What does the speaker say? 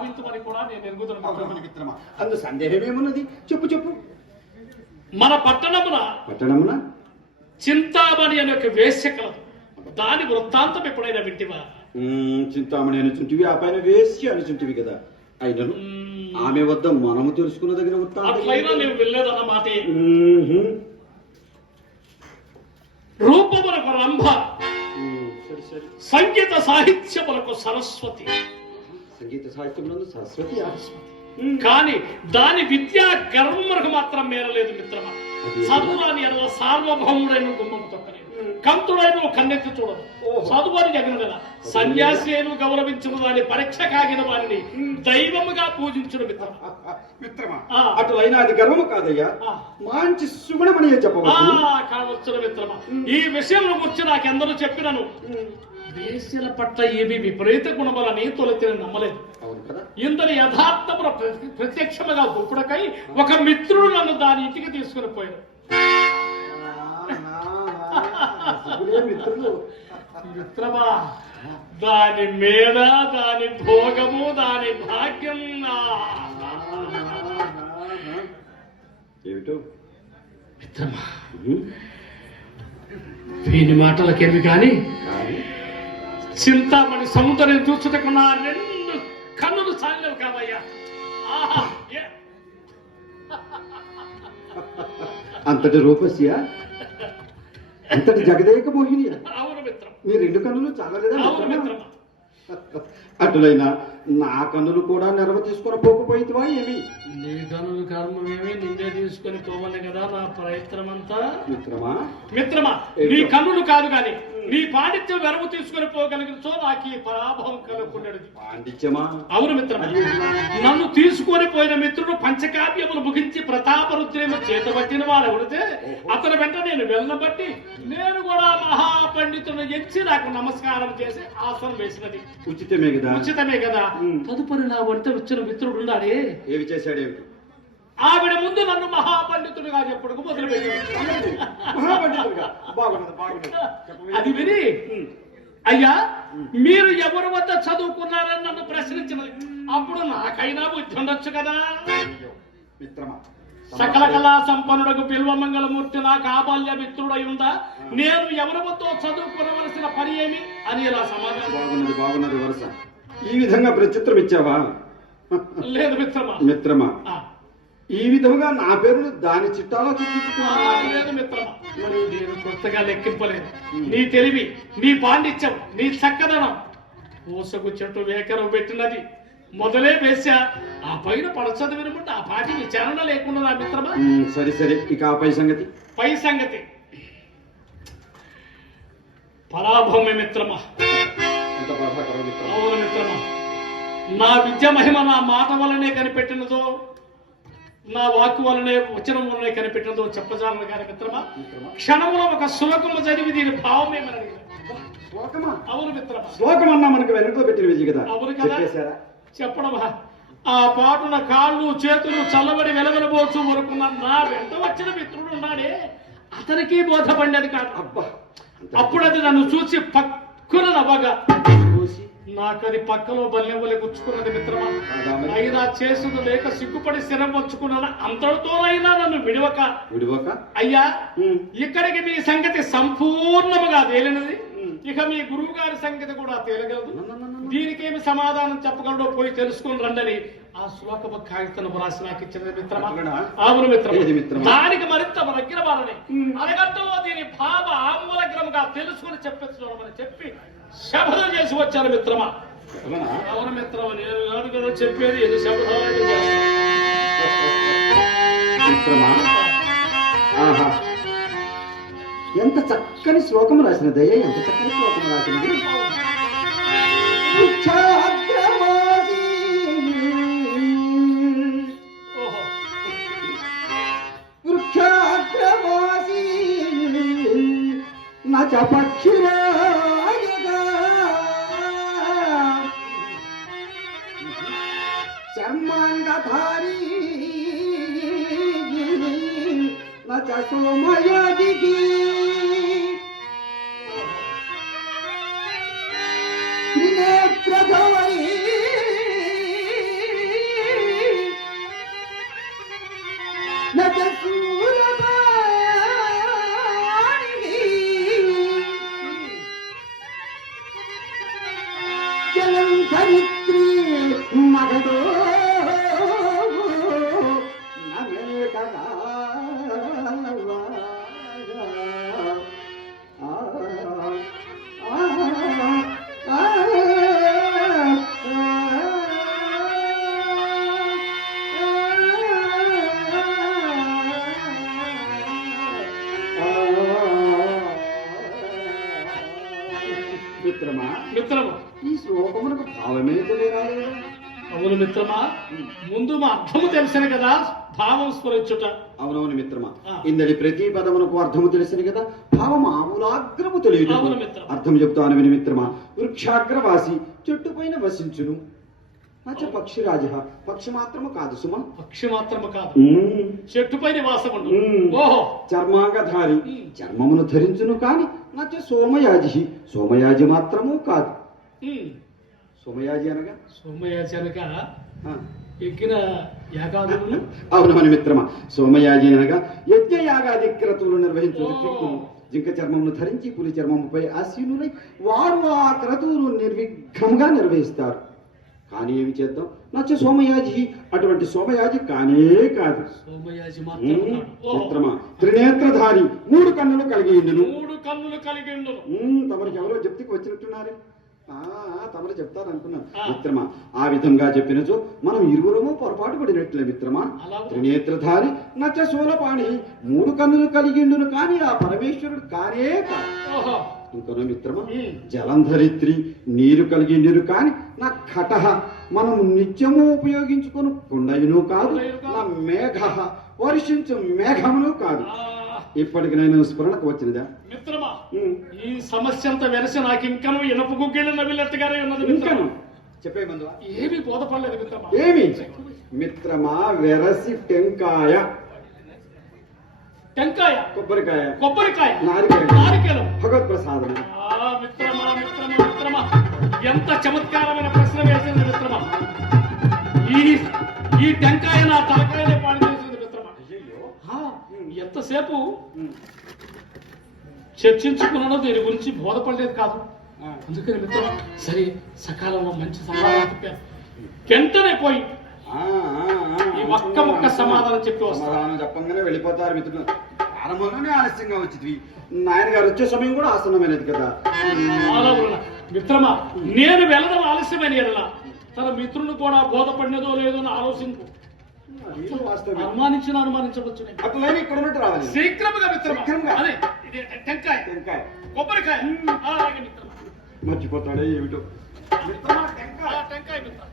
భావించమని కూడా నేను ఎరుగుతున్నాను మిత్రమా. అందు సందేహమేమున్నది? చెప్పు చెప్పు. మన పట్టణమున చింతామణి అనే ఒక వేశ్య కలదు. దాని వృత్తాంతం ఎప్పుడైనా వింటివా? చింతామణి అనుచుంటివి, ఆ పైన వేశ్య అనుచుంటివి కదా. అయినను ఆమె వద్ద మనము తెలుసుకున్న దగ్గర అట్లయినా నేను వెళ్ళలేదన్నమాట. రూపములకు రంభ, సంగీత సాహిత్యములకు సరస్వతి. సంగీత సాహిత్యములందు సరస్వతి కానీ దాని విద్యా గర్వములకు మాత్రం మేరలేదు మిత్రమా. చదువురాని ఎడల సార్వభౌముడైన గుమ్మము తొక్కలేదు, కంతుడైన కన్నెత్తి చూడదు, చదువుని జగనగల సన్యాసి అయిన గౌరవించిన దాని పరీక్ష కాగిన వారిని దైవముగా పూజించుడు మిత్రమా. అటులైనా అది గర్వము కాదయ్యా, మంచి సుగుణమని చెప్పవచ్చు. కావచ్చు మిత్రమా. ఈ విషయంలో గురించి నాకెందరూ చెప్పినను వేశ్యల పట్ల ఏమి విపరీత గుణములని తొలతిని నమ్మలేదు. ఇందరి యథార్థముల ప్రత్యక్షముగా గుప్పుడకై ఒక మిత్రుడు నన్ను దాని ఇంటికి తీసుకుని పోయాడు. మిత్రమా, దాని మేడ, దాని భోగము, దాని భాగ్యం ఏమిటో మిత్రమా. వీని మాటలకేమి కాని చింతామణి సముద్రం చూచుటకు నా రెండు కన్నులు సాగలేవు కావయ్యా. అంతటి రూపస్య, అంతటి జగదేక మోహిని. అవును మిత్రం, మీ రెండు కన్నులు చాలలేదా? అటులైనా నా కన్నులు కూడా నెరవ తీసుకుని పోకపోయితేవా ఏమి? నీ కన్నులు కర్మమేమి, నిన్నే తీసుకొని పోవాలి కదా నా ప్రయత్నం అంతా. మిత్రమా, నీ కన్నులు కాదు గాని నీ పాండిత్యం వెరవు తీసుకుని పోగలిగినచో నాకు ఈ పరాభవం కలుగుకున్నది. పాండిత్యమా? అవును మిత్రమా. నన్ను తీసుకొని పోయిన మిత్రుడు పంచకావ్యములు ముగించి ప్రతాపరుద్రేమ చేతబట్టిన వాడు ఎవడితే అతని వెంట నేను వెళ్ళబట్టి నేను కూడా మహాపండితుడు ఎంచి నాకు నమస్కారం చేసి ఆసనం వేసినది. ఉచితమే కదా? ఉచితమే కదా. తదుపరి నా వంట వచ్చిన మిత్రుడు ఉన్నాడే, ఏమి చేశాడు? ఆవిడ ముందు నన్ను మహాపండితుడిగా చెప్పుడుకు మొదలుపెట్టాడు. అది విని, అయ్యా మీరు ఎవరి వద్ద చదువుకున్నారని నన్ను ప్రశ్నించినది. అప్పుడు నాకైనా బుద్ధి ఉండొచ్చు కదా. సకల కళా సంపన్నుడకు పిల్వమంగళమూర్తి నా కాబాల్య మిత్రుడై ఉందా, నేను ఎవరి వద్ద చదువుకోవలసిన పని ఏమి అని ఇలా సమాధానం. బాగున్నది వరుస. ఈ విధంగా ప్రచిత్రం ఇచ్చావా? లేదు మిత్రమా, ఈ విధంగా నా పేరును దాని చిట్టాలో లేదు మిత్రమా. నేను కొత్తగా లెక్కింపలేదు. నీ తెలివి, నీ పాండిత్యం, నీ చక్కదనం పూసకు చెట్టు వేకరం పెట్టినది మొదలే వేశా. ఆ పైన పడచదు వినమంటే ఆ పాటి విచారణ లేకుండా నా మిత్రమా. సరే ఇక ఆ పై సంగతి పరాభవమే మిత్రమా. అవును మిత్రమా, నా విద్య మహిమ నా మాట వల్లనే కనిపెట్టినదో, నా వాక్కు వలనే వచనం వలనే కనిపెట్టినదో చెప్పజాలను కానీ మిత్రమా. క్షణంలో ఒక శ్లోకము చదివి దీని భావం ఏమని అడిగిన. అవును మిత్రమా, శ్లోకం అన్నా మనకు వెనకలో పెట్టిన విజయ కదా. అవును కదా, చెప్పడమా. ఆ పాటున కాళ్ళు చేతులు చల్లబడి వెలవెలబోచు వరకున్న నా వెంట వచ్చిన మిత్రుడు ఉన్నాడే, అతనికి బోధపడినది కాదు. అప్పుడు అది నన్ను చూసి పక్కున నవ్వగా నాకది పక్కలో బల్లెవలే గుచ్చుకున్నది మిత్రమా. అయినా చేసుడు లేక సిగ్గుపడి స్థిరం వచ్చుకున్నాను. అంతటితోనైనా నన్ను విడవక అయ్యా ఇక్కడికి మీ సంగతి సంపూర్ణముగా తేలినది. ఇక మీ గురువు గారి సంగతి కూడా తేలగలదు. దీనికేమి సమాధానం చెప్పగలడో పోయి తెలుసుకుని రండని ఆ శ్లోకము కాగితం రాసి నాకు ఇచ్చినది మిత్రమా. అవును మిత్రమా, దానికి మరింత దగ్గర వాళ్ళని అరగంటలో దీని భావ ఆమూలగ్రముగా తెలుసుకుని చెప్పేసుకోవడం చెప్పి శపథం చేసి వచ్చాను మిత్రమా. అవును మిత్రమా, నేను కాదు కదా చెప్పేది, ఇది శపథాలు మిత్రమా. ఎంత చక్కని శ్లోకం రాసినదయ్యా, ఎంత చక్కని శ్లోకం రాసినది. వృక్షాగ్రవాసి నచపక్షిరాయగా చర్మాంగధారీ నచ సోమయాదికి త్రినేత్రధవరీ భావమే తెలియరాలేదు. అవును మిత్రమా, ముందు మా అర్థము తెలిసిన కదా భావం స్ఫురించుట. అవునవును మిత్రమా, ఆ. ఇందలి ప్రతి పదమునకు అర్థము తెలిసిన కదా భావం ఆమూలాగ్రము తెలియదు. అవును మిత్రమా. అర్థం చెప్తాను విని మిత్రమా. వృక్షాగ్రవాసి చెట్టు పైన వసించును. నచ పక్షిరాజ పక్షి మాత్రము కాదు సుమ. పక్షి మాత్రము కాదు, ఉమ్. చెట్టుపై నివాసముండు. ఉమ్. ఓహో, చర్మాంగధారి ఉమ్. చర్మమును ధరించును కాని నచ సోమయాజి సోమయాజి మాత్రము కాదు. సోమయాజి అనగా సోమయాచనక ఆ. ఎక్కిన యాగాదులు. అవునవును మిత్రమా, సోమయాజి అనగా యజ్ఞ యాగాది క్రతువులు నిర్వహించు వ్యక్తులు జింక చర్మమును ధరించి పులి చర్మముపై ఆసీనులై వారు ఆ క్రతువులు నిర్విఘ్నంగా నిర్వహిస్తారు. కానీ ఏమి చేద్దాం, నచ్చ సోమయాజి అటువంటి సోమయాజి కానే కాదు. సోమయాజి ఉమ్, మాత్రం కాదు. ఓహో. మిత్రమా, త్రినేత్రధారి 3 కన్నులు కలిగి ఉండును. 3 కన్నులు కలిగి ఉండును. తమరికి ఎవరో జప్తికి వచ్చినట్టున్నారే. తమరు చెప్తారనుకున్నాను ఆ. మిత్రమా. ఆ విధంగా చెప్పినచో మనం ఇరువురము పొరపాటు పడినట్లే మిత్రమా. అలా త్రినేత్రధారి నచ్చ శూలపాణి 3 కన్నులు కలిగిండును కానీ ఆ పరమేశ్వరుడు కానే కాదు. ఓహో. ఇంకొన మిత్రమా, ఉమ్. జలంధరిత్రి నీరు కలిగిండును కాని నా కటహ మనం నిత్యము ఉపయోగించుకొని కుండయును కాదు. నా మేఘ వర్షించు మేఘమును కాదు. ఆ, ఇప్పటికి నేను స్ఫురణకు వచ్చినదా. మిత్రమా, ఉమ్. ఈ సమస్య అంతా వెరసి నాకు ఇంకను ఇనప గుగ్గిళ్ళు నవ్వినట్టుగానే ఉన్నది ఇంకను మిత్రమా. చెప్పే మందు ఏమీ బోధపడలేదు మిత్రమా. ఏమి మిత్రమా, వెరసి టెంకాయ టెంకాయ, కొబ్బరికాయ కొబ్బరికాయ, నారికాయ నారికేలం. భగవత్ ప్రసాదం. మిత్రమా మిత్రమా మిత్రమా, ఎంత చమత్కారమైన ప్రశ్న వేసింది మిత్రమా. ఈ ఈ టెంకాయ నా తలకాయనే పాడు చేసింది మిత్రమా. ఆ, ఎంతసేపు చర్చించుకున్నానో దీని గురించి బోధపడలేదు కాదు. అందుకని మిత్రమా, సరే సకాలంలో మంచి సమాధానం చెప్పాను. వెంటనే పోయి ఈ ఒక్క ముక్క సమాధానం చెప్పి వస్తాను. సమాధానం చెప్పంగానే వెళ్ళిపోతారు మిత్రులు. ప్రారంభంలోనే ఆలస్యంగా వచ్చింది. నాయన గారు వచ్చే సమయం కూడా ఆసన్నమైనది కదా. చాలా ఉన్నా. మిత్రమా, నేను వెళ్ళడం ఆలస్యమైన ఎడల తన మిత్రుడు కూడా బోధపడినదో లేదో అని ఆలోచించు. అది వాస్తవమే. అనుమానించవచ్చు. అట్లనే ఇక్కడ ఉన్నట్టు రావాలి. శీఘ్రముగా మిత్రమా. శీఘ్రంగా. అదే ఇది టెంకాయ, టెంకాయ కొబ్బరికాయ. అలాగే మిత్రమా. మర్చిపోతాడే ఏమిటో. మిత్రమా, టెంకాయ. టెంకాయ మిత్రమా.